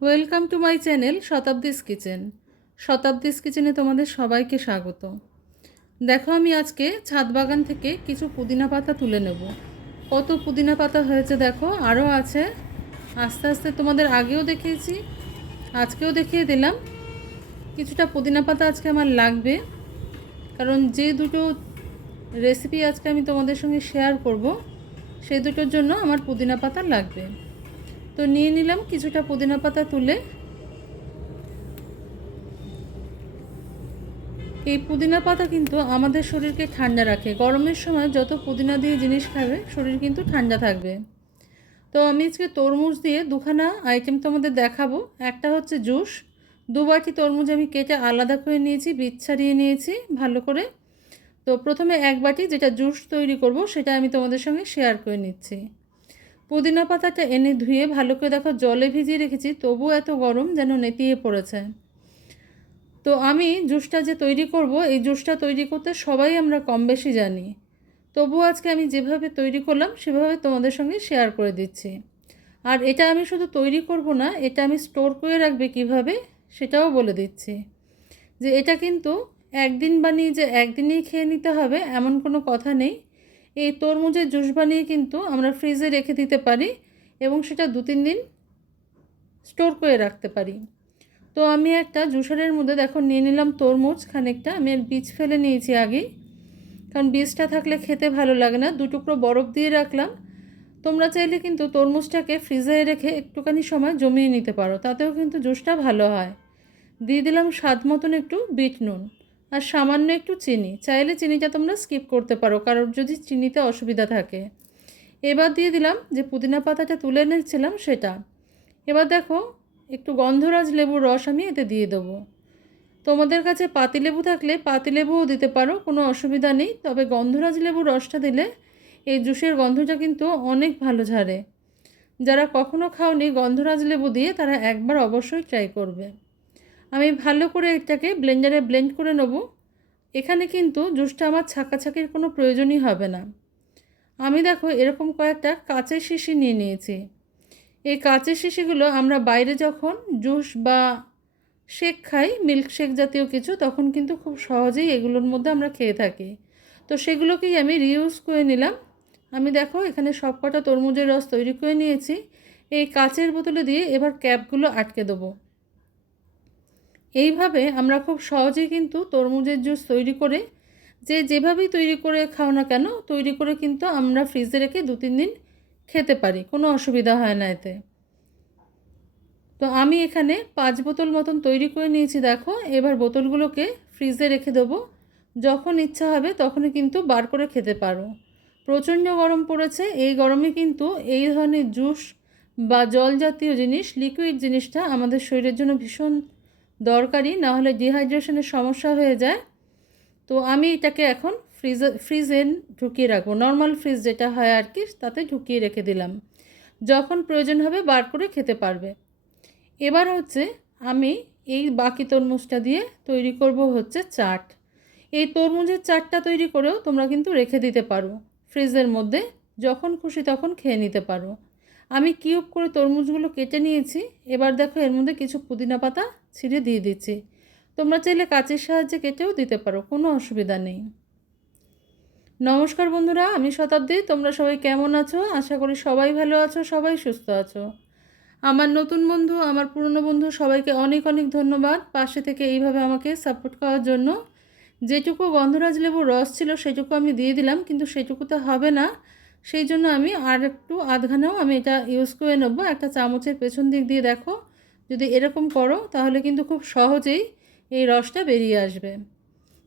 Welcome to my channel Shatabdi's kitchen. Shatabdi's কিচেনে তোমাদের সবাইকে স্বাগত। দেখো, আমি আজকে ছাদ বাগান থেকে কিছু পুদিনা পাতা তুলে নেব। কত পুদিনা পাতা হয়েছে দেখো আরও আছে। আস্তে আস্তে তোমাদের আগেও দেখিয়েছি, আজকেও দেখিয়ে দিলাম। কিছুটা পুদিনা পাতা আজকে আমার লাগবে। কারণ যে দুটো রেসিপি আজকে আমি তোমাদের সঙ্গে শেয়ার করব, সেই দুটোর জন্য আমার পুদিনা পাতা লাগবে। তো নিয়ে নিলাম, কিছুটা পুদিনা পাতা তুলে। এই পুদিনা পাতা কিন্তু আমাদের শরীরকে ঠান্ডা রাখে। গরমের সময় যত পুদিনা দিয়ে জিনিস খাবে, শরীর কিন্তু ঠান্ডা থাকবে। তো আমি আজকে তরমুজ দিয়ে দুখানা আইটেম তোমাদের দেখাবো। একটা হচ্ছে জুস। দু বাটি তরমুজ আমি কেটে আলাদা করে নিয়েছি, বীজ ছাড়িয়ে নিয়েছি ভালো করে। তো প্রথমে এক বাটি যেটা জুস তৈরি করব, সেটা আমি তোমাদের সঙ্গে শেয়ার করে নিচ্ছি। পুদিনা পাতাটা এনে ধুয়ে ভালো করে দেখো জলে ভিজিয়ে রেখেছি, তবুও এত গরম যেন নেতিয়ে পড়েছে। তো আমি জুসটা যে তৈরি করব, এই জুসটা তৈরি করতে সবাই আমরা কম বেশি জানি। তবু আজকে আমি যেভাবে তৈরি করলাম, সেভাবে তোমাদের সঙ্গে শেয়ার করে দিচ্ছি। আর এটা আমি শুধু তৈরি করব না, এটা আমি স্টোর করে রাখবে কীভাবে, সেটাও বলে দিচ্ছি। যে এটা কিন্তু একদিন বানিয়ে যে একদিনেই খেয়ে নিতে হবে, এমন কোনো কথা নেই। এই তরমুজের জুস বানিয়ে কিন্তু আমরা ফ্রিজে রেখে দিতে পারি এবং সেটা দু তিন দিন স্টোর করে রাখতে পারি। তো আমি একটা জুসারের মধ্যে দেখো নিয়ে নিলাম তরমুজ, খানিকটা। আমি আর বীজ ফেলে নিয়েছি আগেই। কারণ বীজটা থাকলে খেতে ভালো লাগে না। দু টুকরো বরফ দিয়ে রাখলাম। তোমরা চাইলে কিন্তু তরমুজটাকে ফ্রিজে রেখে একটুখানি সময় জমিয়ে নিতে পারো। তাতেও কিন্তু জুসটা ভালো হয়। দিয়ে দিলাম স্বাদ মতন একটু বিট নুন। আর সামান্য একটু চিনি। চাইলে চিনিটা তোমরা স্কিপ করতে পারো কারোর যদি চিনিতে অসুবিধা থাকে। এবার দিয়ে দিলাম যে পুদিনা পাতাটা তুলে এনেছিলাম সেটা। এবার দেখো, একটু গন্ধরাজ লেবুর রস আমি এতে দিয়ে দেবো। তোমাদের কাছে পাতিলেবু থাকলে পাতিলেবুও দিতে পারো, কোনো অসুবিধা নেই। তবে গন্ধরাজ লেবুর রসটা দিলে এই জুসের গন্ধটা কিন্তু অনেক ভালো ঝাড়ে। যারা কখনো খাওনি গন্ধরাজ লেবু দিয়ে, তারা একবার অবশ্যই ট্রাই করবে। আমি ভালো করে এটাকে ব্লেন্ডারে ব্লেন্ড করে নেব। এখানে কিন্তু জুসটা আমার ছাকাছাকির কোনো প্রয়োজনই হবে না। আমি দেখো এরকম কয়েকটা কাঁচের শিশি নিয়ে নিয়েছি। এই কাঁচের শিশিগুলো আমরা বাইরে যখন জুস বা শেক খাই মিল্ক শেক জাতীয় কিছু, তখন কিন্তু খুব সহজেই এগুলোর মধ্যে আমরা খেয়ে থাকি। তো সেগুলোকেই আমি রিউজ করে নিলাম। আমি দেখো এখানে সব কটা তরমুজের রস তৈরি করে নিয়েছি। এই কাচের বোতলে দিয়ে এবার ক্যাপগুলো আটকে দেবো। এইভাবে আমরা খুব সহজেই কিন্তু তরমুজের জুস তৈরি করে যে যেভাবেই তৈরি করে খাও না কেন, তৈরি করে কিন্তু আমরা ফ্রিজে রেখে দু তিন দিন খেতে পারি, কোনো অসুবিধা হয় না এতে। তো আমি এখানে পাঁচ বোতল মতন তৈরি করে নিয়েছি, দেখো। এবার বোতলগুলোকে ফ্রিজে রেখে দেবো। যখন ইচ্ছা হবে তখনই কিন্তু বার করে খেতে পারো। প্রচণ্ড গরম পড়েছে, এই গরমে কিন্তু এই ধরনের জুস বা জল জাতীয় জিনিস লিকুইড জিনিসটা আমাদের শরীরের জন্য ভীষণ দরকারি, না হলে ডিহাইড্রেশনের সমস্যা হয়ে যায়। তো আমি এটাকে এখন ফ্রিজে ফ্রিজে ঢুকিয়ে রাখব। নর্মাল ফ্রিজ যেটা হয় আর কি, তাতে ঢুকিয়ে রেখে দিলাম। যখন প্রয়োজন হবে বার করে খেতে পারবে। এবার হচ্ছে আমি এই বাকি তরমুজটা দিয়ে তৈরি করব হচ্ছে চাট। এই তরমুজের চাটটা তৈরি করেও তোমরা কিন্তু রেখে দিতে পারো। ফ্রিজের মধ্যে যখন খুশি তখন খেয়ে নিতে পারো। আমি কিউব করে তরমুজগুলো কেটে নিয়েছি। এবার দেখো এর মধ্যে কিছু পুদিনা পাতা ছিঁড়ে দিয়ে দিচ্ছি। তোমরা চাইলে কাচের সাহায্যে কেটেও দিতে পারো, কোনো অসুবিধা নেই। নমস্কার বন্ধুরা, আমি শতাব্দী। তোমরা সবাই কেমন আছো? আশা করি সবাই ভালো আছো, সবাই সুস্থ আছো। আমার নতুন বন্ধু, আমার পুরনো বন্ধু, সবাইকে অনেক অনেক ধন্যবাদ। পাশে থেকে এইভাবে আমাকে সাপোর্ট করার জন্য। যেটুকু গন্ধরাজ লেবুর রস ছিল, সেটুকু আমি দিয়ে দিলাম, কিন্তু সেটুকুতে হবে না। সেই জন্য আমি আর একটু আধঘানাও আমি এটা ইউজ করে নেব। একটা চামচের পেছন দিক দিয়ে দেখো। যদি এরকম করো, তাহলে কিন্তু খুব সহজেই এই রসটা বেরিয়ে আসবে।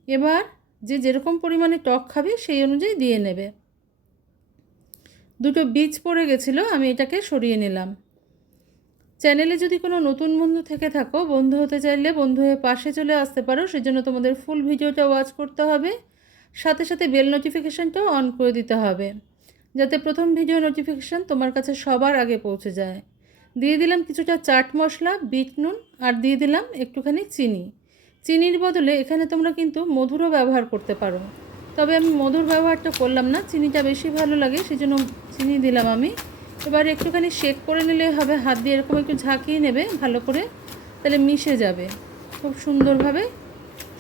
এবার যে যেরকম পরিমাণে টক খাবে, সেই অনুযায়ী দিয়ে নেবে। দুটো বীজ পড়ে গেছিল, আমি এটাকে সরিয়ে নিলাম। চ্যানেলে যদি কোনো নতুন বন্ধু থেকে থাকো, বন্ধু হতে চাইলে বন্ধু হয়ে পাশে চলে আসতে পারো, সেজন্য তোমাদের ফুল ভিডিওটা ওয়াচ করতে হবে। সাথে সাথে বেল নোটিফিকেশানটাও অন করে দিতে হবে, যাতে প্রথম ভিডিও নোটিফিকেশান তোমার কাছে সবার আগে পৌঁছে যায়। দিয়ে দিলাম কিছুটা চাট মশলা, বিট নুন আর দিয়ে দিলাম একটুখানি চিনি। চিনির বদলে এখানে তোমরা কিন্তু মধুরও ব্যবহার করতে পারো। তবে আমি মধুর ব্যবহারটা করলাম না, চিনিটা বেশি ভালো লাগে সেই জন্য চিনি দিলাম আমি। এবার একটুখানি শেক করে নিলে হবে, হাত দিয়ে এরকম একটু ঝাঁকিয়ে নেবে, ভালো করে তাহলে মিশে যাবে খুব সুন্দরভাবে।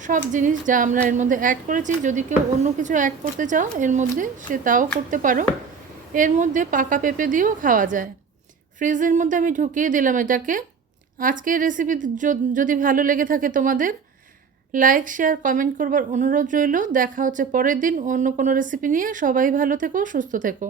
সব জিনিস যা আমরা এর মধ্যে অ্যাড করেছি, যদি কেউ অন্য কিছু অ্যাড করতে চাও, এর মধ্যে সে তাও করতে পারো। এর মধ্যে পাকা পেঁপে দিয়েও খাওয়া যায়। ফ্রিজের মধ্যে আমি ঢুকিয়ে দিলাম এটাকে। আজকের রেসিপি যদি ভালো লেগে থাকে তোমাদের লাইক শেয়ার কমেন্ট করবার অনুরোধ রইল। দেখা হচ্ছে পরের দিন অন্য কোনো রেসিপি নিয়ে। সবাই ভালো থেকো, সুস্থ থেকো।